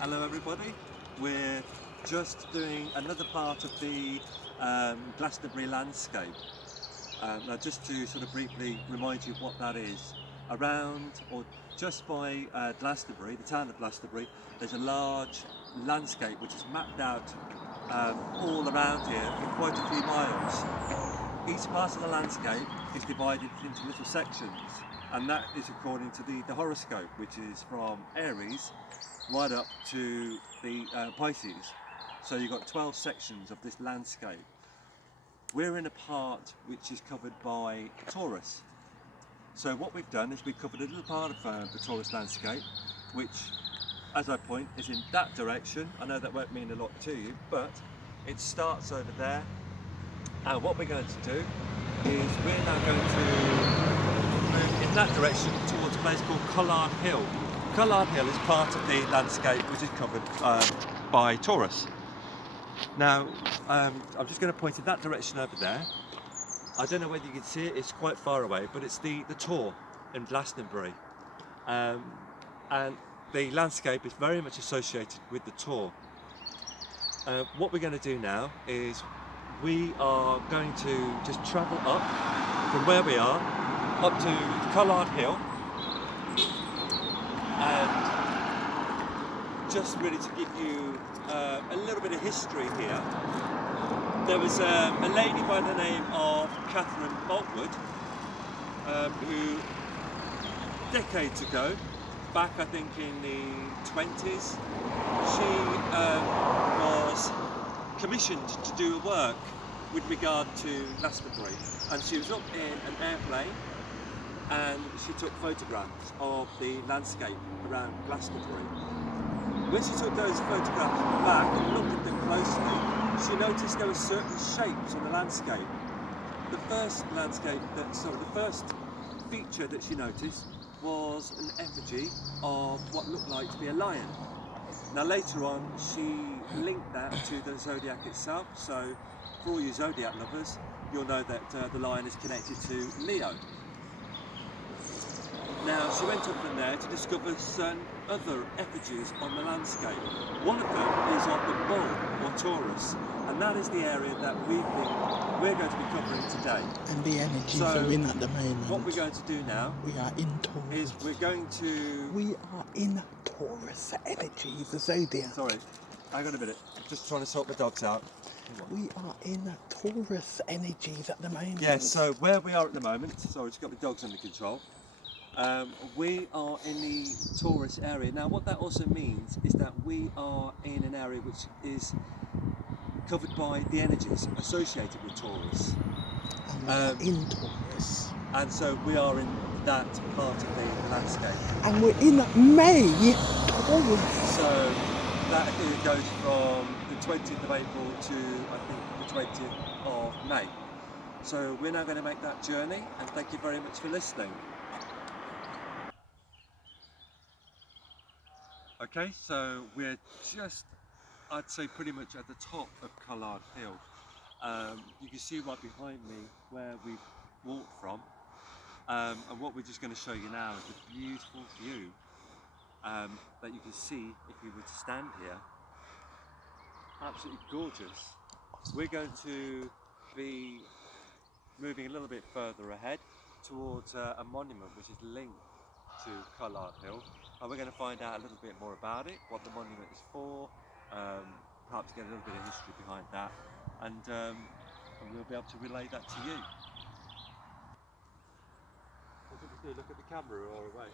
Hello everybody, we're just doing another part of the Glastonbury landscape. Now just to sort of briefly remind you what that is, around or just by Glastonbury, the town of Glastonbury, there's a large landscape which is mapped out all around here for quite a few miles. Each part of the landscape is divided into little sections, and that is according to the horoscope, which is from Aries right up to the Pisces. So you've got 12 sections of this landscape. We're in a part which is covered by Taurus. So what we've done is we've covered a little part of the Taurus landscape, which, as I point, is in that direction. I know that won't mean a lot to you, but it starts over there. And what we're going to do is we're now going to move in that direction towards a place called Collard Hill. Collard Hill is part of the landscape which is covered by Taurus. Now, I'm just going to point in that direction over there. I don't know whether you can see it, it's quite far away, but it's the Tor in Glastonbury. And the landscape is very much associated with the Tor. What we're going to do now is we are going to just travel up from where we are up to Collard Hill, and just really to give you a little bit of history here. There was a lady by the name of Catherine Boltwood who decades ago, back I think in the 20s, she was commissioned to do a work with regard to Glastonbury, and she was up in an airplane and she took photographs of the landscape around Glastonbury. When she took those photographs back and looked at them closely, she noticed there were certain shapes on the landscape. The first feature that she noticed was an effigy of what looked like to be a lion. Now later on she linked that to the Zodiac itself, so for all you Zodiac lovers, you'll know that the lion is connected to Leo. Now she went up from there to discover certain other effigies on the landscape. One of them is of the bull or Taurus, and that is the area that we're going to be covering today. And the energies are in at the moment. What we're going to do now we are in Taurus. is we're going to... We are in Taurus energies, the Zodiac. Sorry, hang on a minute. Just trying to sort the dogs out. We are in Taurus energies at the moment. Yeah, so where we are at the moment, sorry, just got the dogs under control. We are in the Taurus area. Now what that also means is that we are in an area which is covered by the energies associated with Taurus. And we are in Taurus. And so we are in that part of the landscape. And we're in May Taurus. So that goes from the 20th of April to I think the 20th of May. So we're now going to make that journey, and thank you very much for listening. Okay, so we're just, I'd say pretty much at the top of Collard Hill. You can see right behind me where we've walked from, and what we're just going to show you now is a beautiful view that you can see if you were to stand here. Absolutely gorgeous. We're going to be moving a little bit further ahead towards a monument which is linked to Collard Hill, and we're going to find out a little bit more about it, what the monument is for, perhaps get a little bit of history behind that, and we'll be able to relay that to you. What should we do, look at the camera or away?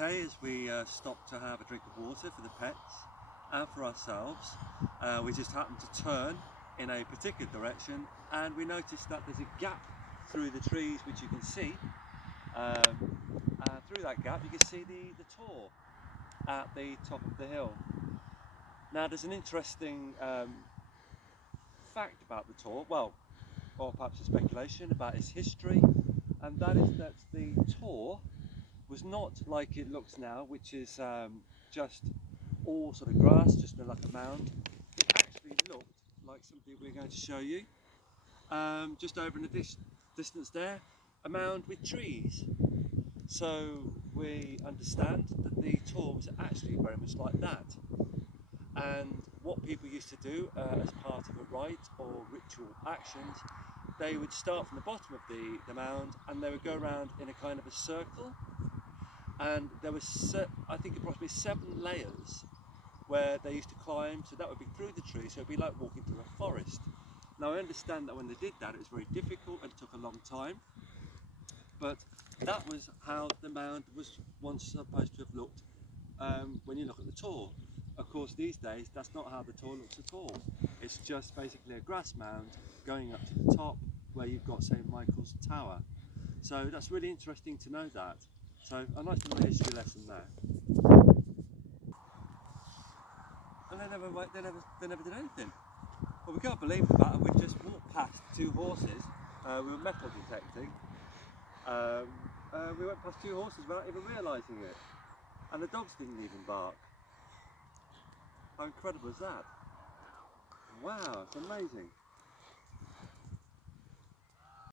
Okay, as we stop to have a drink of water for the pets and for ourselves, we just happen to turn in a particular direction, and we notice that there's a gap through the trees which you can see, and through that gap you can see the Tor at the top of the hill. Now there's an interesting fact about the Tor, well, or perhaps a speculation about its history, and that is that the Tor was not like it looks now, which is just all sort of grass, just like a mound. It actually looked like something we're going to show you. Just over in the distance there, a mound with trees. So we understand that the tour was actually very much like that. And what people used to do as part of a rite or ritual actions, they would start from the bottom of the mound and they would go around in a kind of a circle. And there was, I think, approximately 7 layers where they used to climb, so that would be through the trees, so it would be like walking through a forest. Now I understand that when they did that it was very difficult and took a long time, but that was how the mound was once supposed to have looked when you look at the tour. Of course these days that's not how the tour looks at all. It's just basically a grass mound going up to the top where you've got St Michael's Tower. So that's really interesting to know that. So a nice little history lesson there. And they never did anything. Well, we can't believe the fact that we've just walked past 2 horses. We were metal detecting. We went past 2 horses without even realising it. And the dogs didn't even bark. How incredible is that? Wow, it's amazing.